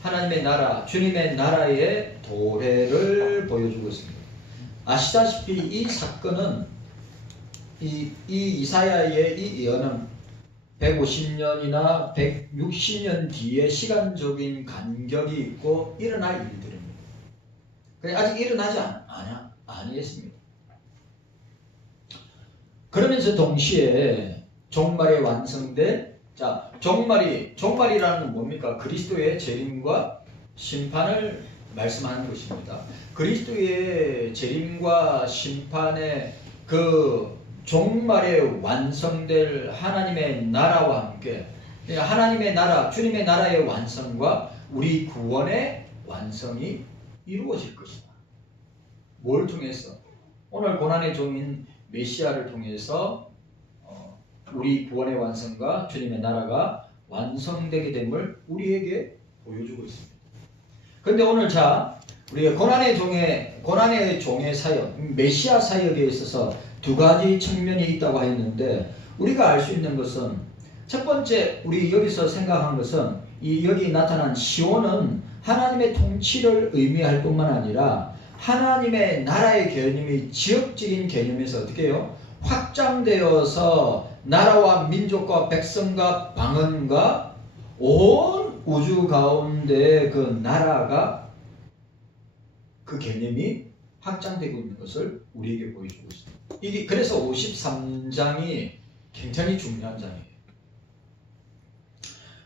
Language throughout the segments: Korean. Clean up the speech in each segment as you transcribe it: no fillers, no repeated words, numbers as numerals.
하나님의 나라, 주님의 나라의 도래를 보여주고 있습니다. 아시다시피 이 사건은 이 이사야의 이 예언은 150년이나 160년 뒤에 시간적인 간격이 있고 일어날 일들입니다. 아직 일어나지 아니했습니다. 그러면서 동시에 종말에 완성된 종말이라는 건 뭡니까? 그리스도의 재림과 심판을 말씀하는 것입니다. 그리스도의 재림과 심판의 그 종말에 완성될 하나님의 나라와 함께 하나님의 나라, 주님의 나라의 완성과 우리 구원의 완성이 이루어질 것이다. 뭘 통해서? 오늘 고난의 종인 메시아를 통해서 우리 구원의 완성과 주님의 나라가 완성되게 됨을 우리에게 보여주고 있습니다. 그런데 오늘 우리가 고난의 종의 사역, 메시아 사역에 있어서 두 가지 측면이 있다고 했는데, 우리가 알 수 있는 것은 첫 번째, 우리 여기서 생각한 것은 여기 나타난 시온은 하나님의 통치를 의미할 뿐만 아니라 하나님의 나라의 개념이 지역적인 개념에서 어떻게 해요? 확장되어서 나라와 민족과 백성과 방언과 온 우주 가운데 그 나라가 그 개념이 확장되고 있는 것을 우리에게 보여주고 있습니다. 이게 그래서 53장이 굉장히 중요한 장이에요.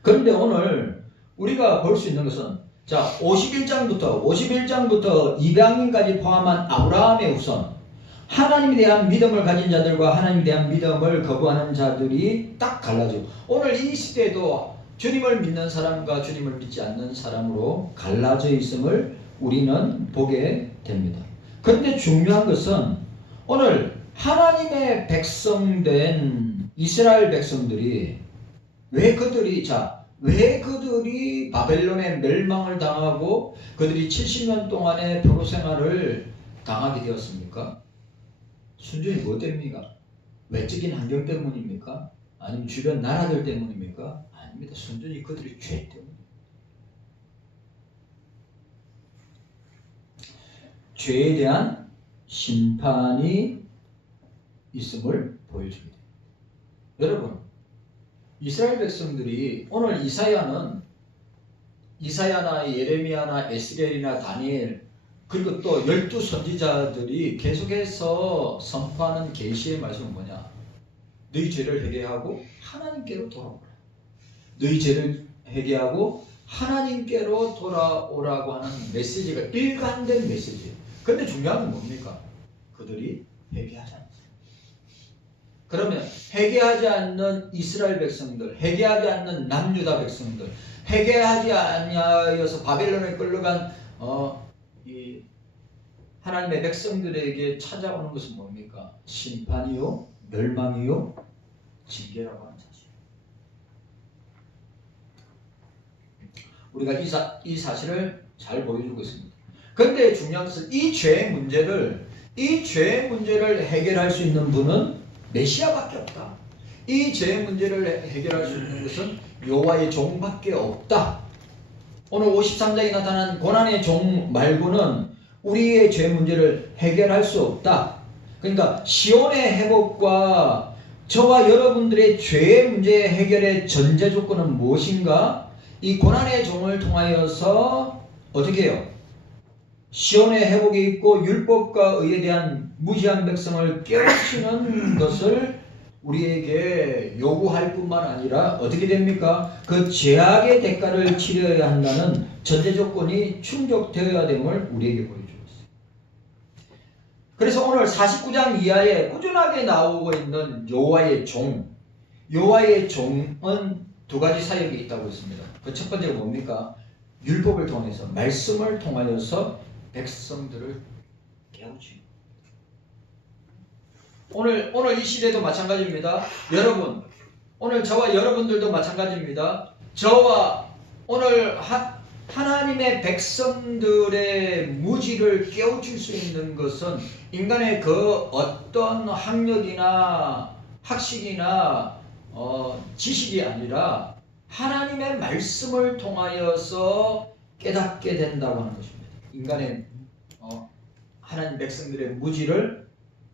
그런데 오늘 우리가 볼 수 있는 것은 51장부터 이방인까지 포함한 아브라함의 후손, 하나님에 대한 믿음을 가진 자들과 하나님에 대한 믿음을 거부하는 자들이 딱 갈라지고, 오늘 이 시대도 주님을 믿는 사람과 주님을 믿지 않는 사람으로 갈라져 있음을 우리는 보게 됩니다. 그런데 중요한 것은 오늘 하나님의 백성된 이스라엘 백성들이 왜 그들이 바벨론의 멸망을 당하고 그들이 70년 동안의 포로 생활을 당하게 되었습니까? 순전히 뭐 때문입니까? 외적인 환경 때문입니까? 아니면 주변 나라들 때문입니까? 아닙니다. 순전히 그들의 죄 때문입니다. 죄에 대한 심판이 있음을 보여줍니다. 여러분, 이스라엘 백성들이 오늘 이사야나 예레미야나 에스겔이나 다니엘, 그리고 또 12선지자들이 계속해서 선포하는 계시의 말씀은 뭐냐? 너희 죄를 회개하고 하나님께로 돌아오라. 너희 죄를 회개하고 하나님께로 돌아오라고 하는 메시지가 일관된 메시지예요. 그런데 중요한 건 뭡니까? 그들이 회개하지 않습니다. 그러면 회개하지 않는 이스라엘 백성들, 회개하지 않는 남유다 백성들, 회개하지 아니하여서 바벨론에 끌려간 이 하나님의 백성들에게 찾아오는 것은 뭡니까? 심판이요, 멸망이요, 징계라고 하는 사실. 우리가 이 사실을 잘 보여주고 있습니다. 그런데 중요한 것은 이 죄의 문제를 해결할 수 있는 분은 메시아밖에 없다. 이 죄의 문제를 해결할 수 있는 것은 여호와의 종밖에 없다. 오늘 53장에 나타난 고난의 종 말고는 우리의 죄 문제를 해결할 수 없다. 그러니까 시온의 회복과 저와 여러분들의 죄의 문제 해결의 전제 조건은 무엇인가? 이 고난의 종을 통하여서 어떻게 해요? 시온의 회복이 있고 율법과 의에 대한 무지한 백성을 깨우치는 것을 우리에게 요구할 뿐만 아니라 어떻게 됩니까? 그 죄악의 대가를 치러야 한다는 전제 조건이 충족되어야 됨을 우리에게 보여주고 있습니다. 그래서 오늘 49장 이하에 꾸준하게 나오고 있는 여호와의 종은 두 가지 사역이 있다고 했습니다. 그 첫 번째가 뭡니까? 율법을 통해서, 말씀을 통하여서 백성들을 깨우치는. 오늘 이 시대도 마찬가지입니다. 여러분, 오늘 저와 여러분들도 마찬가지입니다. 저와 오늘 하나님의 백성들의 무지를 깨우칠 수 있는 것은 인간의 그 어떤 학력이나 학식이나 지식이 아니라 하나님의 말씀을 통하여서 깨닫게 된다고 하는 것입니다. 인간의 하나님 백성들의 무지를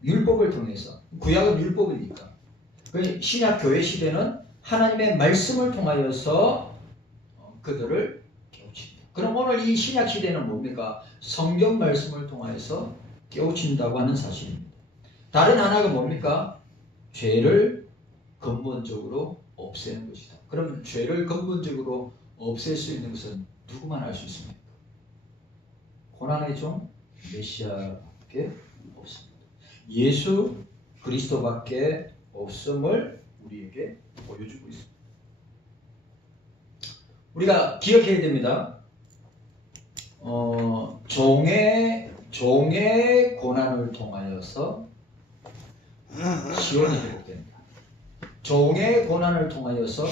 율법을 통해서, 구약은 율법이니까, 신약 교회 시대는 하나님의 말씀을 통하여서 그들을 깨우칩니다. 그럼 오늘 이 신약 시대는 뭡니까? 성경 말씀을 통하여서 깨우친다고 하는 사실입니다. 다른 하나가 뭡니까? 죄를 근본적으로 없애는 것이다. 그럼 죄를 근본적으로 없앨 수 있는 것은 누구만 할 수 있습니까? 고난의 종 메시아밖에 없습니다. 예수 그리스도밖에 없음을 우리에게 보여주고 있습니다. 우리가 기억해야 됩니다. 종의 고난을 통하여서 시온이 회복됩니다. 종의 고난을 통하여서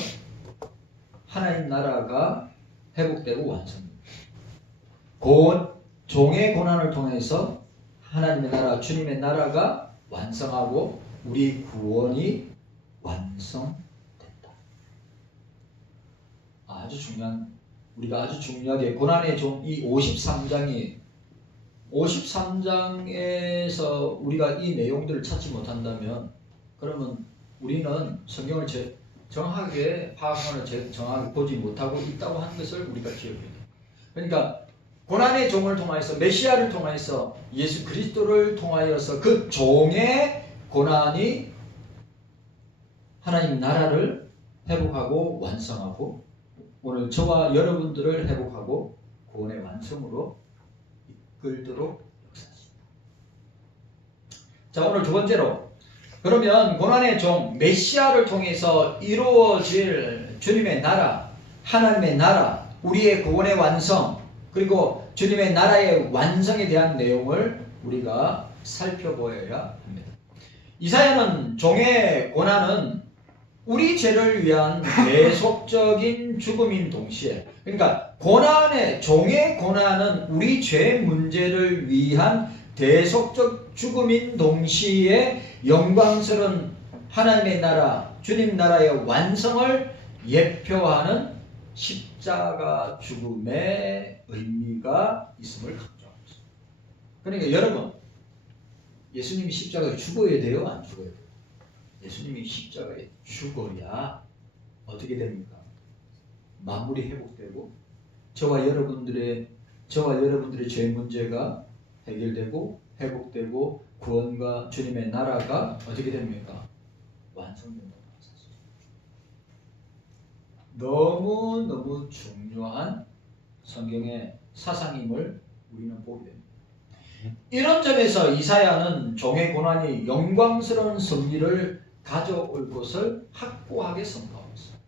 하나님 나라가 회복되고 완성됩니다. 종의 고난을 통해서 하나님의 나라, 주님의 나라가 완성하고 우리 구원이 완성된다. 아주 중요한, 우리가 아주 중요하게 고난의 종 이 53장에서 우리가 이 내용들을 찾지 못한다면 그러면 우리는 성경을 정확하게 파악하거나 정확하게 보지 못하고 있다고 하는 것을 우리가 기억해야 돼요. 그러니까 고난의 종을 통하여서, 메시아를 통하여서, 예수 그리스도를 통하여서 그 종의 고난이 하나님 나라를 회복하고 완성하고 오늘 저와 여러분들을 회복하고 구원의 완성으로 이끌도록 역사하십니다. 자, 오늘 두 번째로, 그러면 고난의 종 메시아를 통해서 이루어질 주님의 나라, 하나님의 나라, 우리의 구원의 완성, 그리고 주님의 나라의 완성에 대한 내용을 우리가 살펴보아야 합니다. 이사야는 종의 고난은 우리 죄를 위한 대속적인 죽음인 동시에, 그러니까 종의 고난은 우리 죄 문제를 위한 대속적 죽음인 동시에 영광스러운 하나님의 나라, 주님 나라의 완성을 예표하는 십자가 죽음의 의미가 있음을 강조합니다. 그러니까 여러분, 예수님이 십자가에 죽어야 돼요? 안 죽어야 돼요? 예수님이 십자가에 죽어야 어떻게 됩니까? 만물이 회복되고 저와 여러분들의 죄 문제가 해결되고 회복되고 구원과 주님의 나라가 어떻게 됩니까? 완성된다는 사실. 너무너무 중요한 성경의 사상임을 우리는 보게 됩니다. 이런 점에서 이사야는 종의 고난이 영광스러운 승리를 가져올 것을 확고하게 선포하고 있습니다.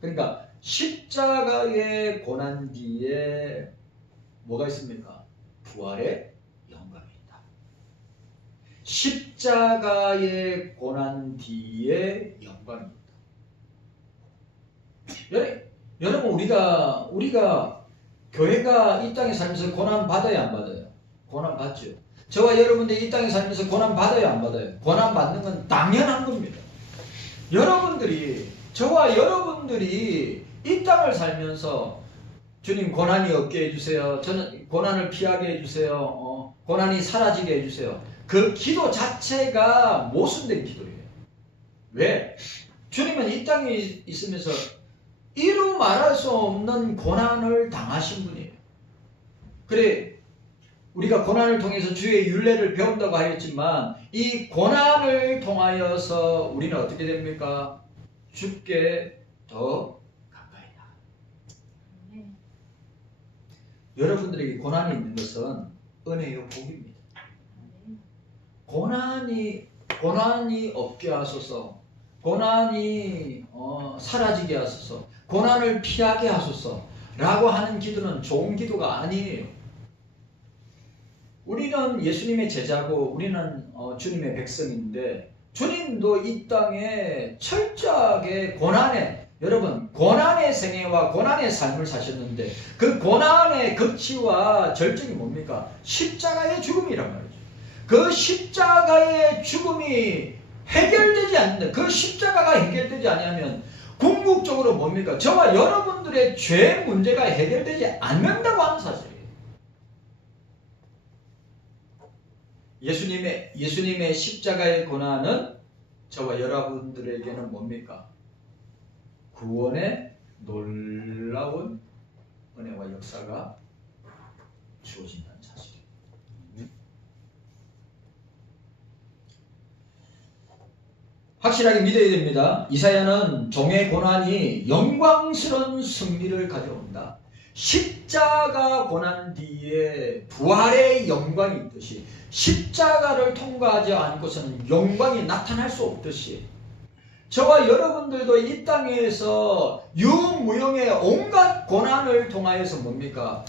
그러니까 십자가의 고난 뒤에 뭐가 있습니까? 부활의 영광이 있다. 십자가의 고난 뒤에 영광이 있다. 여러분, 우리가 교회가 이 땅에 살면서 고난 받아야 안 받아요? 고난 받죠. 저와 여러분들이 이 땅에 살면서 고난 받아요 안 받아요? 고난 받는 건 당연한 겁니다. 저와 여러분들이 이 땅을 살면서 주님 고난이 없게 해주세요. 저는 고난을 피하게 해주세요. 고난이 사라지게 해주세요. 그 기도 자체가 모순된 기도예요. 왜? 주님은 이 땅에 있으면서 이루 말할 수 없는 고난을 당하신 분이에요. 그래, 우리가 고난을 통해서 주의 율례를 배운다고 하였지만 이 고난을 통하여서 우리는 어떻게 됩니까? 주께 더 가까이 나가요. 여러분들에게 고난이 있는 것은 은혜요 복입니다. 고난이 없게 하소서, 고난이 사라지게 하소서, 고난을 피하게 하소서 라고 하는 기도는 좋은 기도가 아니에요. 우리는 예수님의 제자고 우리는 주님의 백성인데 주님도 이 땅에 철저하게 고난의 생애와 고난의 삶을 사셨는데 그 고난의 극치와 절정이 뭡니까? 십자가의 죽음이란 말이죠. 그 십자가의 죽음이 해결되지 않는다. 그 십자가가 해결되지 않으면 궁극적으로 뭡니까? 저와 여러분들의 죄 문제가 해결되지 않는다고 하는 사실이에요. 예수님의 십자가의 고난은 저와 여러분들에게는 뭡니까? 구원의 놀라운 은혜와 역사가 주어진다는 사실이에요. 확실하게 믿어야 됩니다. 이사야는 종의 고난이 영광스러운 승리를 가져온다. 십자가 고난 뒤에 부활의 영광이 있듯이 십자가를 통과하지 않고서는 영광이 나타날 수 없듯이 저와 여러분들도 이 땅에서 유무형의 온갖 고난을 통하여서 뭡니까?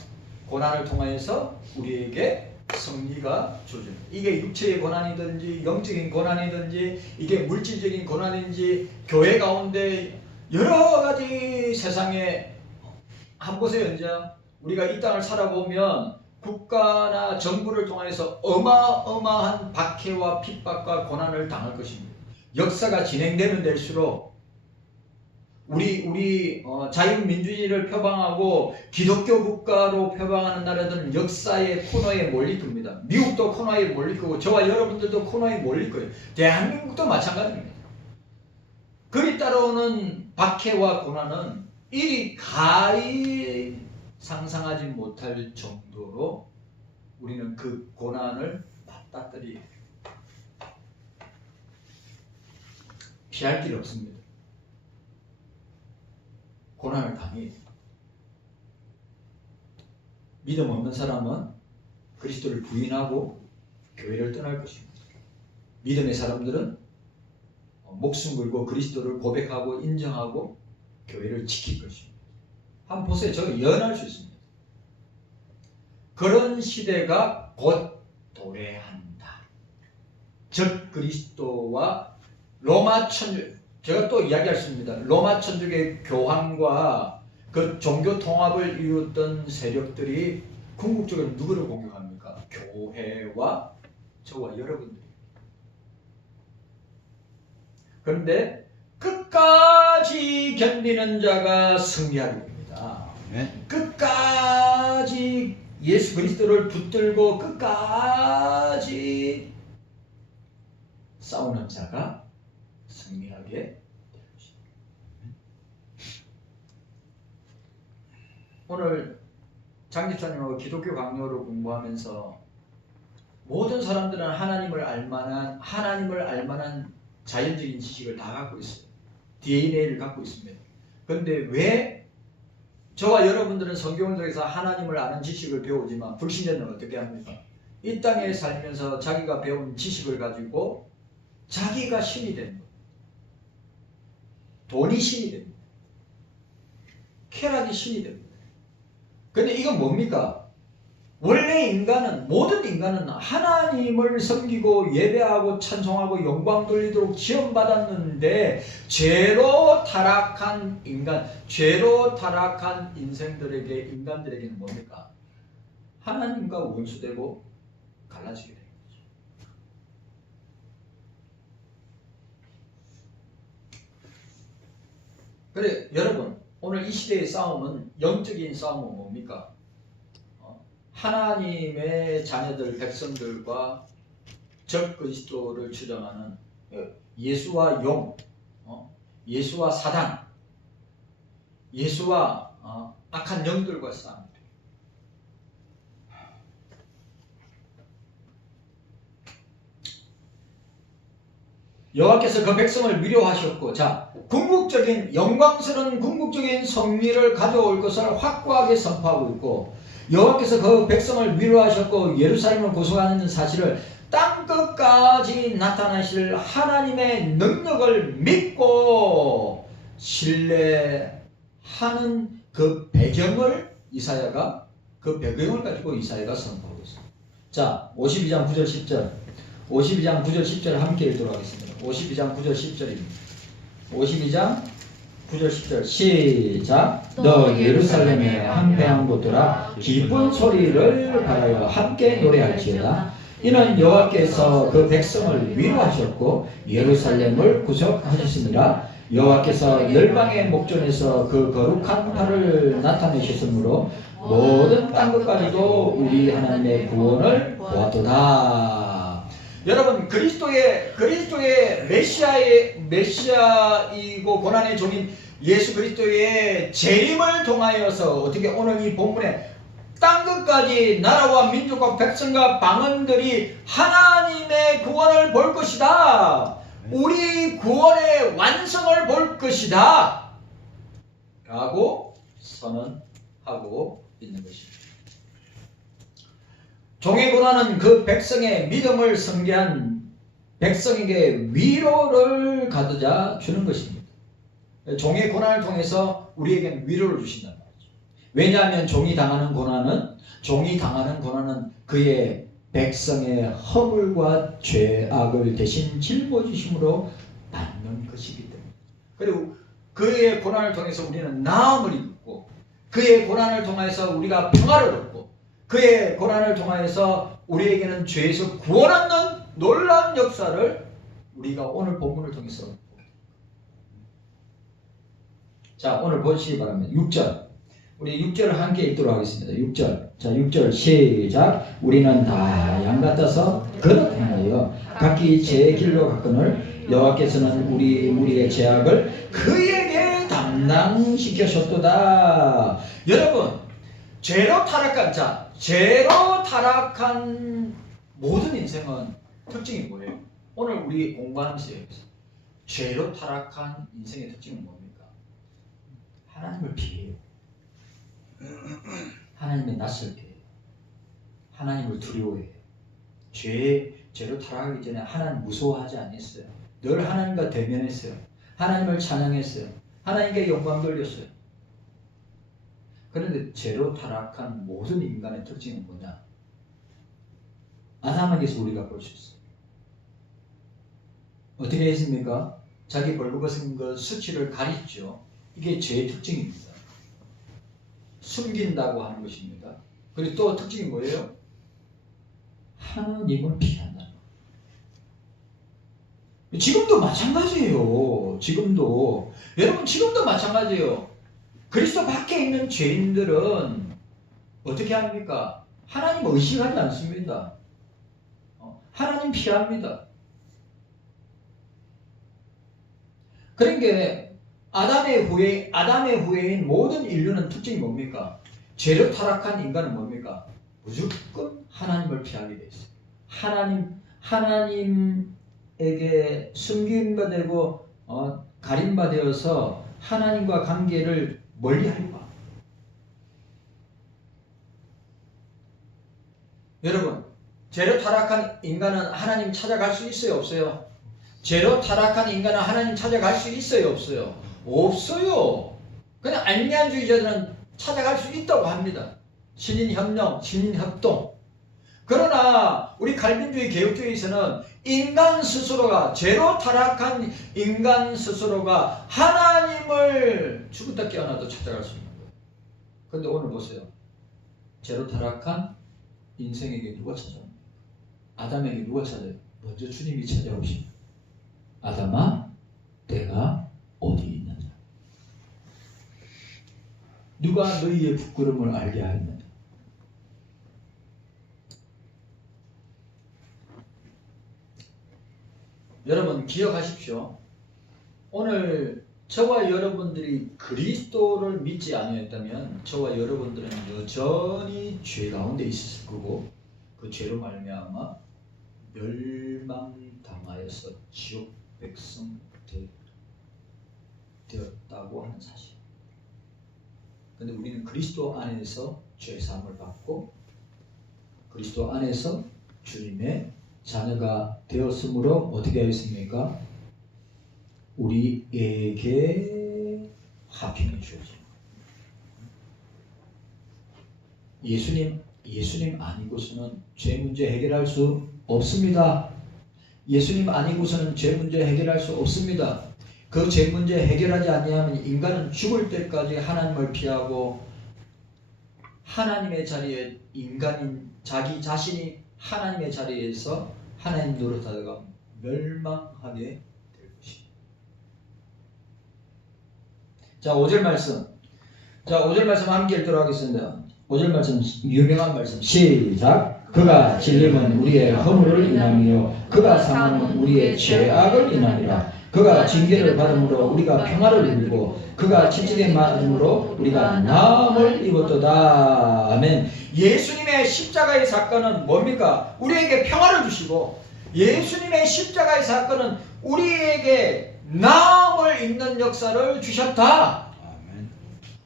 고난을 통하여서 우리에게 승리가 주어집니다. 이게 육체의 고난이든지 영적인 고난이든지 이게 물질적인 고난인지 교회 가운데 여러 가지 세상에 한 보세요. 이제 우리가 이 땅을 살아보면 국가나 정부를 통해서 어마어마한 박해와 핍박과 고난을 당할 것입니다. 역사가 진행되는 데일수록 우리 자유민주주의를 표방하고 기독교 국가로 표방하는 나라들은 역사의 코너에 몰릴 겁니다. 미국도 코너에 몰릴 거고 저와 여러분들도 코너에 몰릴 거예요. 대한민국도 마찬가지입니다. 그리 따라오는 박해와 고난은 이리 가히 상상하지 못할 정도로 우리는 그 고난을 맞닥뜨리 피할 길 없습니다. 고난을 당해야 돼요. 믿음 없는 사람은 그리스도를 부인하고 교회를 떠날 것입니다. 믿음의 사람들은 목숨 걸고 그리스도를 고백하고 인정하고 교회를 지킬 것입니다. 한번 보세요. 저거 예언할 수 있습니다. 그런 시대가 곧 도래한다. 즉 그리스도와 로마 천주, 제가 또 이야기할 수 있습니다. 로마 천주교의 교황과 그 종교 통합을 이루었던 세력들이 궁극적으로 누구를 공격합니까? 교회와 저와 여러분들이. 그런데 끝까지 견디는 자가 승리하게 됩니다. 네? 끝까지 예수 그리스도를 붙들고 끝까지 싸우는 자가 승리하게 될 것입니다. 오늘 장집사님하고 기독교 강요를 공부하면서 모든 사람들은 하나님을 알만한 자연적인 지식을 다 갖고 있어요. DNA를 갖고 있습니다. 그런데 왜 저와 여러분들은 성경을 통해서 하나님을 아는 지식을 배우지만 불신자는 어떻게 합니까? 이 땅에 살면서 자기가 배운 지식을 가지고 자기가 신이 되는 거예요. 돈이 신이 됩니다. 쾌락이 신이 됩니다. 근데 이건 뭡니까? 원래 모든 인간은 하나님을 섬기고 예배하고 찬송하고 영광 돌리도록 지원받았는데 죄로 타락한 인간들에게는 뭡니까? 하나님과 원수되고 갈라지게 됩니다. 그래 여러분, 오늘 이 시대의 싸움은 영적인 싸움은 뭡니까? 하나님의 자녀들 백성들과 적 그리스도를 주장하는 예수와 예수와 사단, 예수와 악한 영들과 싸움. 여호와께서 그 백성을 위로하셨고, 영광스러운 궁극적인 승리를 가져올 것을 확고하게 선포하고 있고, 여호와께서 그 백성을 위로하셨고 예루살렘을 구속하는 사실을 땅끝까지 나타나실 하나님의 능력을 믿고 신뢰하는 그 배경을 가지고 이사야가 선포하고 있습니다. 자, 52장 9절 10절 52장 9절 10절 함께 읽도록 하겠습니다. 52장 9절 10절입니다. 52장 9절 10절 시작. 너 예루살렘의 항배한 곳들아 기쁜 소리를 발하여 함께 노래할지어다. 이는 여호와께서 그 백성을 위로하셨고 예루살렘을 구속하셨습니다. 여호와께서 열방의 목전에서 그 거룩한 팔을 나타내셨으므로 모든 땅끝까지도 우리 하나님의 구원을 보았도다. 여러분, 그리스도의 메시아이고 고난의 종인 예수 그리스도의 재림을 통하여서 어떻게 오늘 이 본문에 땅끝까지 나라와 민족과 백성과 방언들이 하나님의 구원을 볼 것이다. 우리 구원의 완성을 볼 것이다. 라고 선언하고 있는 것입니다. 종의 고난은 그 백성의 믿음을 성계한 백성에게 위로를 가져다 주는 것입니다. 종의 고난을 통해서 우리에게 위로를 주신단 말이죠. 왜냐하면 종이 당하는 고난은 그의 백성의 허물과 죄악을 대신 짊어지심으로 받는 것이기 때문에. 그리고 그의 고난을 통해서 우리는 나음을 입고, 그의 고난을 통해서 우리가 평화를 얻고, 그의 고난을 통해서 우리에게는 죄에서 구원 얻는 놀라운 역사를 우리가 오늘 본문을 통해서 자, 오늘 보시기 바랍니다. 6절. 우리 6절을 함께 읽도록 하겠습니다. 6절. 자, 6절 시작. 우리는 다 양 같아서 그릇 행하여 각기 제 길로 갔거늘 여호와께서는 우리 무리의 죄악을 그에게 담당시키셨도다. 여러분, 죄로 타락한 모든 인생은 특징이 뭐예요? 오늘 우리 공부하면서 여기서 죄로 타락한 인생의 특징은 뭡니까? 하나님을 피해요. 하나님의 낯설게 해요. 하나님을 두려워해요. 죄로 타락하기 전에 하나님 무서워하지 않았어요. 늘 하나님과 대면했어요. 하나님을 찬양했어요. 하나님께 영광 돌렸어요. 그런데 죄로 타락한 모든 인간의 특징은 뭐냐? 아담에게서 우리가 볼 수 있어요. 어떻게 했습니까? 자기 벌거벗은 그 수치를 가리죠. 이게 죄의 특징입니다. 숨긴다고 하는 것입니다. 그리고 또 특징이 뭐예요? 하나님을 피한다. 지금도 마찬가지예요. 여러분, 지금도 마찬가지예요. 그리스도 밖에 있는 죄인들은 어떻게 합니까? 하나님 의식하지 않습니다. 하나님 피합니다. 그러니까 아담의 후예인 모든 인류는 특징이 뭡니까? 죄로 타락한 인간은 뭡니까? 무조건 하나님을 피하게 돼 있어요. 하나님에게 숨김바 되고 가림바 되어서 하나님과 관계를 멀리하려고 합니다. 여러분, 죄로 타락한 인간은 하나님 찾아갈 수 있어요, 없어요? 죄로 타락한 인간은 하나님 찾아갈 수 있어요, 없어요? 없어요. 그냥 안리안주의자들은 찾아갈 수 있다고 합니다. 신인협력, 신인협동. 그러나 우리 칼빈주의 개혁주의에서는 인간 스스로가, 죄로 타락한 인간 스스로가 하나님을 죽었다 깨어나도 찾아갈 수 있는 거예요. 그런데 오늘 보세요. 죄로 타락한 인생에게 누가 찾아옵니까? 아담에게 누가 찾아요? 먼저 주님이 찾아오십니다. 아담아, 내가 어디 있느냐? 누가 너희의 부끄러움을 알게 하였느냐? 여러분, 기억하십시오. 오늘 저와 여러분들이 그리스도를 믿지 않았다면 저와 여러분들은 여전히 죄 가운데 있었을 거고, 그 죄로 말미암아 멸망당하여서 지옥 백성 되었다고 하는 사실. 그런데 우리는 그리스도 안에서 죄사함을 받고 그리스도 안에서 주님의 자녀가 되었으므로 어떻게 하였습니까? 우리에게 화평이 주어집니다. 예수님 아니고서는 죄 문제 해결할 수 없습니다. 예수님 아니고서는 죄 문제 해결할 수 없습니다. 그 죄 문제 해결하지 아니하면 인간은 죽을 때까지 하나님을 피하고 하나님의 자리에 인간인 자기 자신이 하나님의 자리에서 하나님 노릇하다가 멸망하게 될 것입니다. 자, 5절 말씀. 자, 5절 말씀 함께 읽도록 하겠습니다. 5절 말씀 유명한 말씀. 시작. 그가 질림은 우리의 허물을 인함이요 그가 상함은 우리의 죄악을 인함이라. 그가 징계를 받음으로 우리가 평화를 누리고 그가 찢기게 맞음으로 우리가 나음을 입었도다. 아멘. 예수님의 십자가의 사건은 뭡니까? 우리에게 평화를 주시고 예수님의 십자가의 사건은 우리에게 나음을 입는 역사를 주셨다.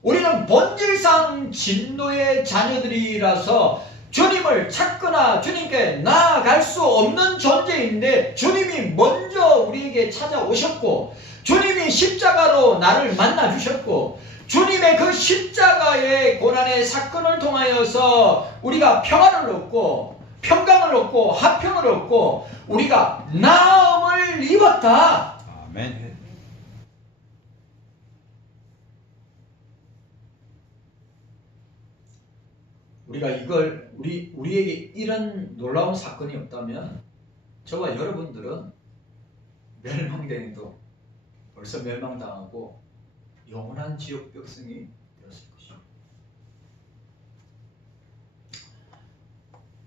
우리는 본질상 진노의 자녀들이라서 주님을 찾거나 주님께 나아갈 수 없는 존재인데 주님이 먼저 우리에게 찾아오셨고 주님이 십자가로 나를 만나주셨고 주님의 그 십자가의 고난의 사건을 통하여서 우리가 평화를 얻고 평강을 얻고 화평을 얻고 우리가 나음을 입었다. 아멘. 우리가 이걸 우리에게 이런 놀라운 사건이 없다면 저와 여러분들은 멸망된도 벌써 멸망당하고 영원한 지옥 백성이 되었을 것입니다.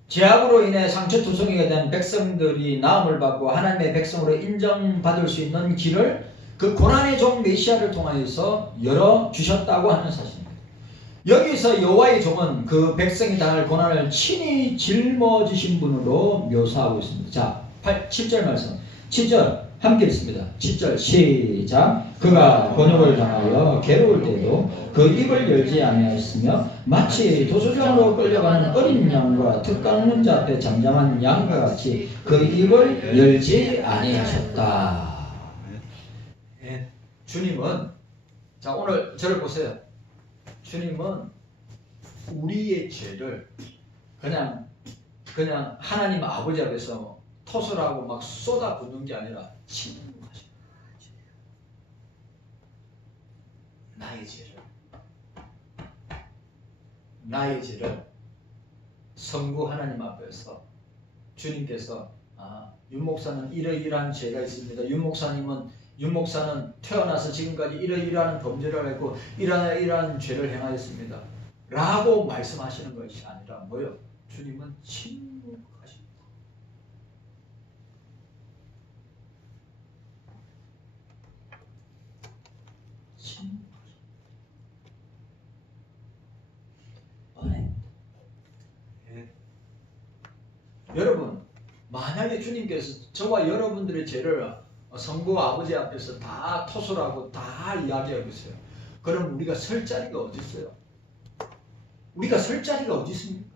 죄악으로 인해 상처투성이가 된 백성들이 나음을 받고 하나님의 백성으로 인정받을 수 있는 길을 그 고난의 종 메시아를 통하여서 열어주셨다고 하는 사실입니다. 여기서 여호와의 종은 그 백성이 당할 고난을 친히 짊어지신 분으로 묘사하고 있습니다. 자, 7절 말씀. 7절 함께 읽습니다. 7절 시작. 그가 곤욕을 당하여 괴로울 때도 그 입을 열지 아니하였으며 마치 도수장으로 끌려가는 어린 양과 턱 깎는 자 앞에 잠잠한 양과 같이 그 입을 열지 아니하셨다. 주님은, 자, 오늘 저를 보세요. 주님은 우리의 죄를 그냥 하나님 아버지 앞에서 토설하고 막 쏟아 붓는 게 아니라 침묵하십니다. 나의 죄를 성부 하나님 앞에서 주님께서 윤 목사는 이러이러한 죄가 있습니다. 윤 목사는 태어나서 지금까지 이러이러한 범죄를 했고 이러이러한 죄를 행하였습니다. 라고 말씀하시는 것이 아니라 뭐요? 주님은 침묵하십니다. 여러분, 만약에 주님께서 저와 여러분들의 죄를 성부 아버지 앞에서 다 토설하고 다 이야기하고 있어요. 그럼 우리가 설 자리가 어디 있어요? 우리가 설 자리가 어디 있습니까?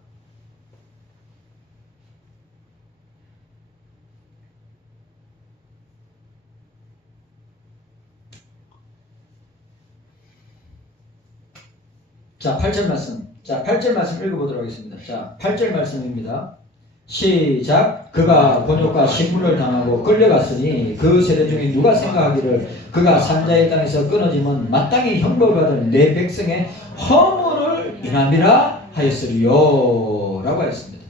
자, 8절 말씀. 자, 8절 말씀 읽어보도록 하겠습니다. 자, 8절 말씀입니다. 시작. 그가 곤욕과 신문을 당하고 끌려갔으니 그 세대 중에 누가 생각하기를 그가 산자의 땅에서 끊어짐은 마땅히 형벌받은 내 백성의 허물을 인함이라 하였으리요 라고 하였습니다.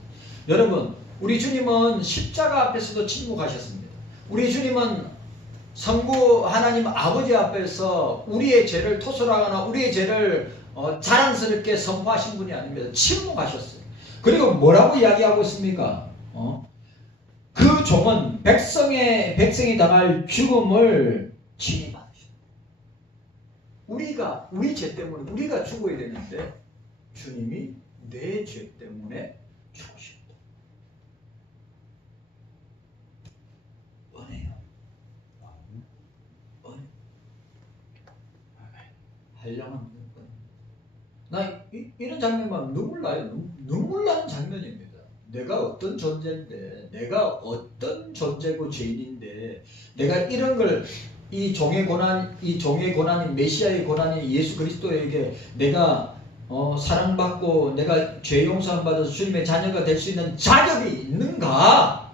여러분, 우리 주님은 십자가 앞에서도 침묵하셨습니다. 우리 주님은 성부 하나님 아버지 앞에서 우리의 죄를 토설하거나 우리의 죄를 자랑스럽게 선포하신 분이 아닙니다. 침묵하셨어요. 그리고 뭐라고 이야기하고 있습니까? 그 종은 백성이 당할 죽음을 친히 받으셨다. 우리 죄 때문에 우리가 죽어야 되는데 주님이 내 죄 때문에 죽으셨다. 원해요. 한량은 나 이런 장면만 눈물 나요. 눈물 나는 장면입니다. 내가 어떤 존재인데, 내가 어떤 존재고 죄인인데, 내가 이런 걸 이 종의 고난이 메시아의 고난이 예수 그리스도에게 내가 사랑받고 내가 죄 용서함 받아서 주님의 자녀가 될 수 있는 자격이 있는가?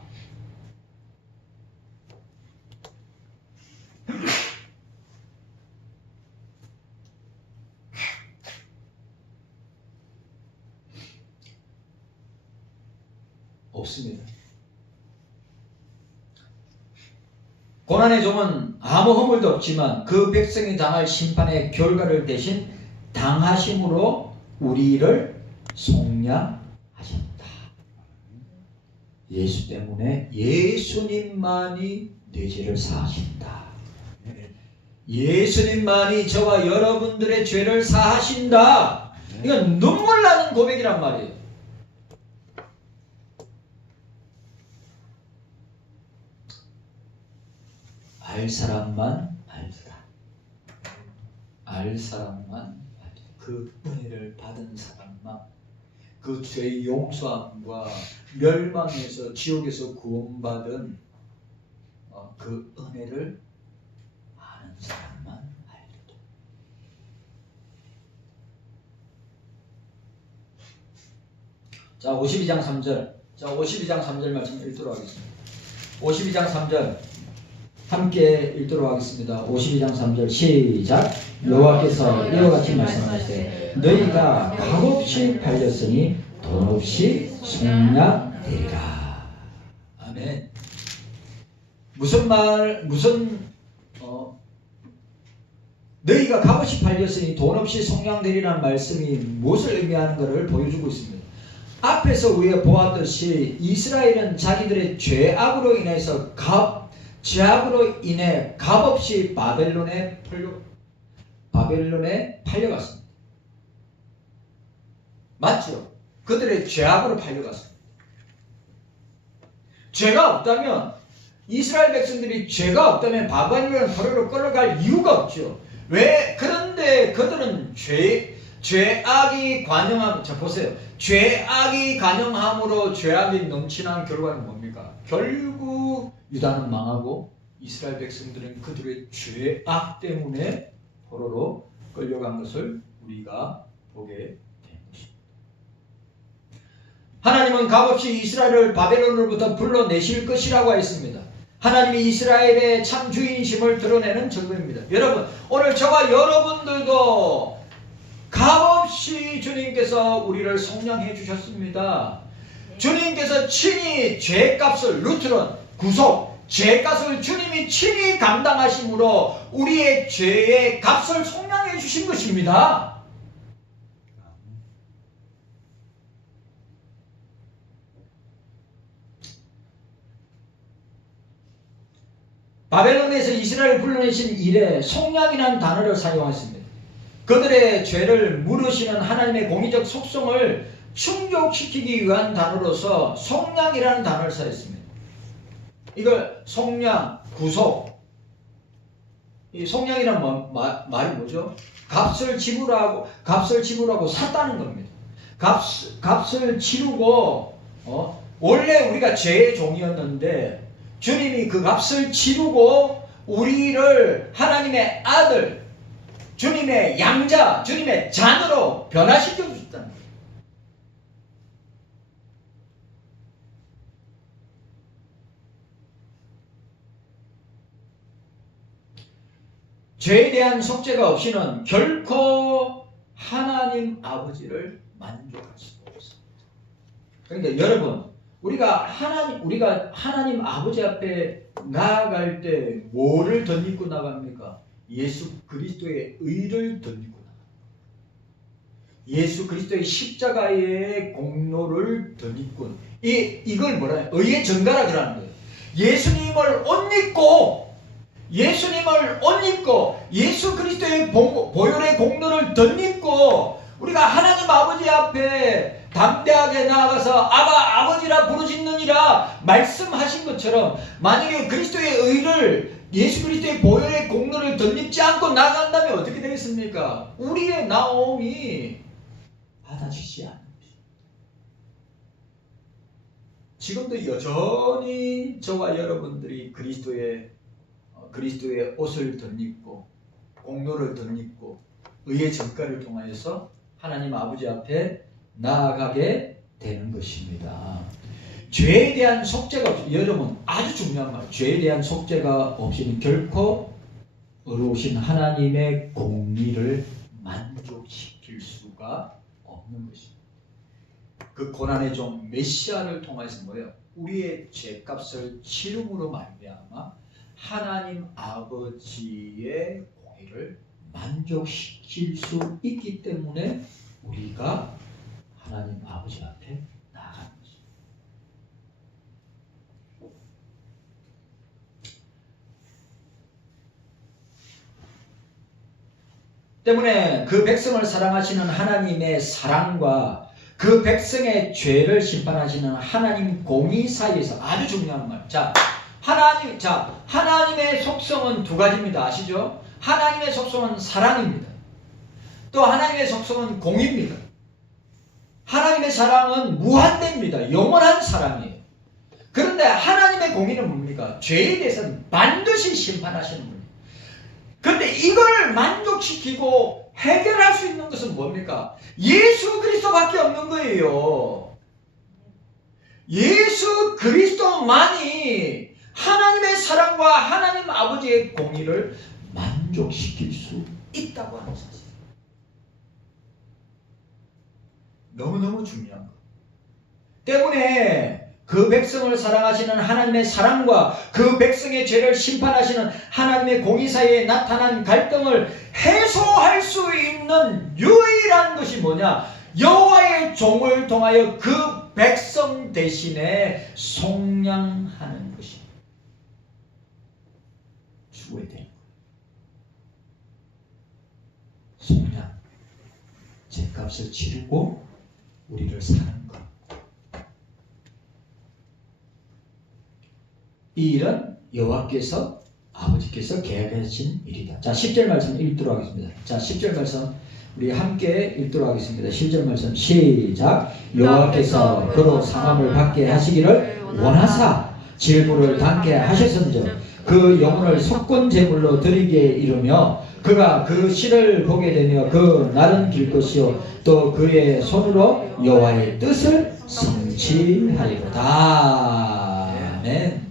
없습니다. 고난의 종은 아무 허물도 없지만 그 백성이 당할 심판의 결과를 대신 당하심으로 우리를 속량하셨다. 예수 때문에 예수님만이 내 죄를 사하신다. 예수님만이 저와 여러분들의 죄를 사하신다. 이건 눈물 나는 고백이란 말이에요. 알 사람만 알더라. 알 사람만 알더라. 그 은혜를 받은 사람만, 그 죄의 용서함과 멸망에서 지옥에서 구원받은 그 은혜를 아는 사람만 알더라. 자, 52장 3절. 자, 52장 3절 말씀 읽도록 하겠습니다. 52장 3절 함께 읽도록 하겠습니다. 52장 3절 시작. 여호와께서 이와 같이 말씀하시되 너희가 값없이 팔렸으니 돈없이 속량되리라. 아멘. 너희가 값없이 팔렸으니 돈없이 속량되리라는 말씀이 무엇을 의미하는 것을 보여주고 있습니다. 앞에서 우리가 보았듯이 이스라엘은 자기들의 죄악으로 인해서 값없이 바벨론에 팔려갔습니다. 맞죠? 그들의 죄악으로 팔려갔습니다. 죄가 없다면, 이스라엘 백성들이 죄가 없다면 바벨론 포로로 끌어갈 이유가 없죠. 왜? 그런데 그들은 죄악이 관영함, 자 보세요. 죄악이 관영함으로 죄악이 넘치는 결과는 뭡니까? 결국 유다는 망하고 이스라엘 백성들은 그들의 죄악 때문에 포로로 끌려간 것을 우리가 보게 된 것입니다. 하나님은 값없이 이스라엘을 바벨론으로부터 불러내실 것이라고 했습니다. 하나님이 이스라엘의 참 주인심을 드러내는 증거입니다. 여러분, 오늘 저와 여러분들도 값없이 주님께서 우리를 속량해 주셨습니다. 주님께서 친히 죄값을, 루트론, 구속, 죄값을 주님이 친히 감당하심으로 우리의 죄의 값을 속량해 주신 것입니다. 바벨론에서 이스라엘을 불러내신 이래 속량이라는 단어를 사용했습니다. 그들의 죄를 물으시는 하나님의 공의적 속성을 충족시키기 위한 단어로서 속량이라는 단어를 사용했습니다. 이걸 속량, 구속. 이 속량이란 말이 뭐죠? 값을 지불하고 샀다는 겁니다. 값을 치르고 원래 우리가 죄의 종이었는데 주님이 그 값을 치르고 우리를 하나님의 아들, 주님의 양자, 주님의 자녀로 변화시켜 주셨다는 거예요. 죄에 대한 속죄가 없이는 결코 하나님 아버지를 만족할 수가 없습니다. 그러니까 여러분, 우리가 하나님 아버지 앞에 나아갈 때 뭐를 덧입고 나갑니까? 예수 그리스도의 의를 덧입고 나갑니다. 예수 그리스도의 십자가의 공로를 덧입고, 이걸 뭐라 해요? 의의 전가라 그러는 거예요. 예수님을 옷 입고 예수 그리스도의 보혈의 공로를 덧입고 우리가 하나님 아버지 앞에 담대하게 나아가서 아버지라 부르짖느니라 말씀하신 것처럼, 만약에 그리스도의 의를, 예수 그리스도의 보혈의 공로를 덧입지 않고 나간다면 어떻게 되겠습니까? 우리의 나옴이 받아지지 않는 것입니다. 지금도 여전히 저와 여러분들이 그리스도의 옷을 덧입고 공로를 덧입고 의의 전가를 통하여서 하나님 아버지 앞에 나아가게 되는 것입니다. 죄에 대한 속죄가 없이, 여러분 아주 중요한 말, 죄에 대한 속죄가 없이는 결코 의로우신 하나님의 공의를 만족시킬 수가 없는 것입니다. 그 고난의 종 메시아를 통해서 뭐예요? 우리의 죄값을 치름으로 말미암아 하나님 아버지의 공의를 만족시킬 수 있기 때문에 우리가 하나님 아버지 앞에 나아가는 것입니다. 때문에 그 백성을 사랑하시는 하나님의 사랑과 그 백성의 죄를 심판하시는 하나님 공의 사이에서 아주 중요한 말. 하나님의 속성은 두 가지입니다. 아시죠? 하나님의 속성은 사랑입니다. 또 하나님의 속성은 공의입니다. 하나님의 사랑은 무한대입니다. 영원한 사랑이에요. 그런데 하나님의 공의는 뭡니까? 죄에 대해서는 반드시 심판하시는 분이에요. 그런데 이걸 만족시키고 해결할 수 있는 것은 뭡니까? 예수 그리스도밖에 없는 거예요. 예수 그리스도만이 하나님의 사랑과 하나님 아버지의 공의를 만족시킬 수 있다고 하는 사실. 너무너무 중요한 것. 때문에 그 백성을 사랑하시는 하나님의 사랑과 그 백성의 죄를 심판하시는 하나님의 공의 사이에 나타난 갈등을 해소할 수 있는 유일한 것이 뭐냐? 여호와의 종을 통하여 그 백성 대신에 속량하는 것이 주어야 되는 거예요. 속량, 죄값을 치르고 우리를 사는 것. 이 일은 여호와께서 아버지께서 계획하신 일이다. 자, 10절 말씀 읽도록 하겠습니다. 자, 10절 말씀 우리 함께 읽도록 하겠습니다. 10절 말씀 시작. 여호와께서 그로 상함을 받게 하시기를 원하사 질부를 담게 하셨은즉 그 영혼을 속건 제물로 드리게 이르며 그가 그 실을 보게 되며 그 날은 길 것이요 또 그의 손으로 여호와의 뜻을 성취하리로다. 아멘.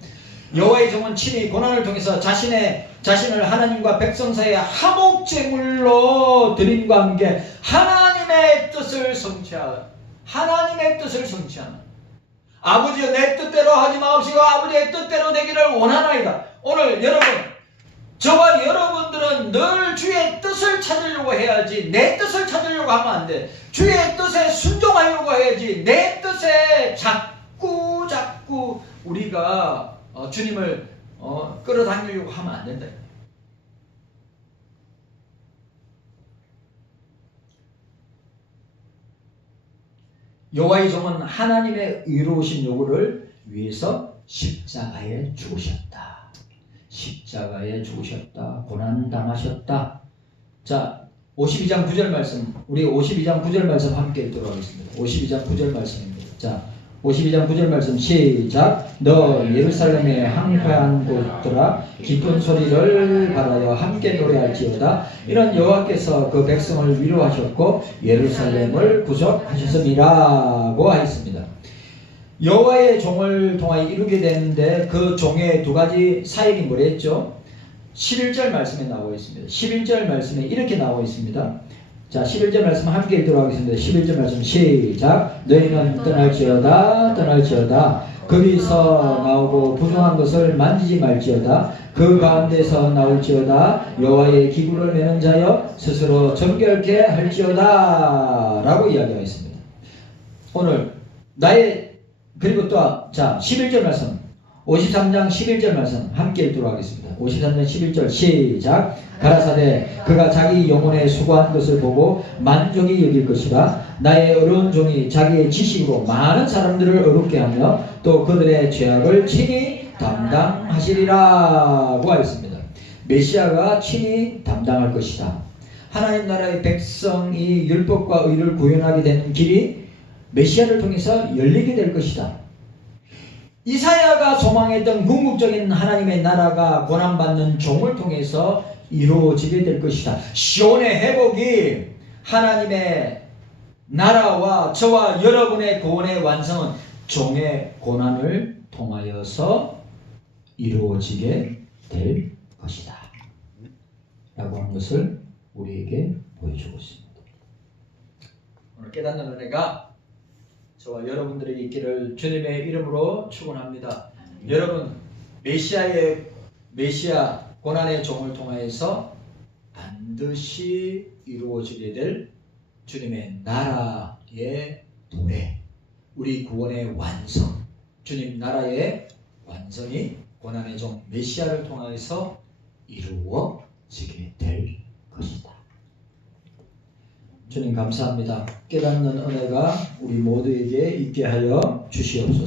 여호와의 종은 친히 고난을 통해서 자신을 하나님과 백성 사이의 화목제물로 드림과 함께 하나님의 뜻을 성취하는 아버지여 내 뜻대로 하지 마옵시고 아버지의 뜻대로 되기를 원하나이다. 오늘 여러분, 저와 여러분들은 늘 주의 뜻을 찾으려고 해야지 내 뜻을 찾으려고 하면 안 돼. 주의 뜻에 순종하려고 해야지 내 뜻에 자꾸 우리가 주님을 끌어당기려고 하면 안 된다. 여호와의 종은 하나님의 의로우신 요구를 위해서 십자가에 죽으셨다. 고난당하셨다. 자, 52장 9절 말씀, 우리 52장 9절 말씀 함께 읽도록 하겠습니다. 52장 9절 말씀입니다. 자, 52장 9절 말씀 시작. 너 예루살렘의 항파한 곳들아 기쁜 소리를 받아여 함께 노래할지어다. 이런 여호와께서 그 백성을 위로하셨고 예루살렘을 구속하셨음이라고 하였습니다. 여호와의 종을 통하여 이루게 되는데 그 종의 두 가지 사역이 뭐랬죠? 11절 말씀에 나오고 있습니다. 11절 말씀에 이렇게 나오고 있습니다. 자, 11절 말씀 함께 읽도록 하겠습니다. 11절 말씀 시작. 너희는 떠날지어다 거기서 나오고 부정한 것을 만지지 말지어다. 그 가운데서 나올지어다. 여호와의 기구를 매는 자여 스스로 정결케 할지어다 라고 이야기하고 있습니다. 오늘 그리고 또 11절 말씀 53장 11절 말씀 함께 읽도록 하겠습니다. 53장 11절 시작. 가라사대 그가 자기 영혼에 수고한 것을 보고 만족이 여길 것이라. 나의 어려운 종이 자기의 지식으로 많은 사람들을 어렵게 하며 또 그들의 죄악을 친히 담당하시리라고 하였습니다. 메시아가 친히 담당할 것이다. 하나님 나라의 백성이 율법과 의를 구현하게 되는 길이 메시아를 통해서 열리게 될 것이다. 이사야가 소망했던 궁극적인 하나님의 나라가 고난받는 종을 통해서 이루어지게 될 것이다. 시온의 회복이 하나님의 나라와 저와 여러분의 구원의 완성은 종의 고난을 통하여서 이루어지게 될 것이다 라고 하는 것을 우리에게 보여주고 있습니다. 오늘 깨닫는 은혜가 저와 여러분들에게 있기를 주님의 이름으로 축원합니다. 여러분, 메시아의 메시아 고난의 종을 통하여서 반드시 이루어지게 될 주님의 나라의 도래, 우리 구원의 완성, 주님 나라의 완성이 고난의 종 메시아를 통하여서 이루어지게 될 것이다. 주님 감사합니다. 깨닫는 은혜가 우리 모두에게 있게 하여 주시옵소서.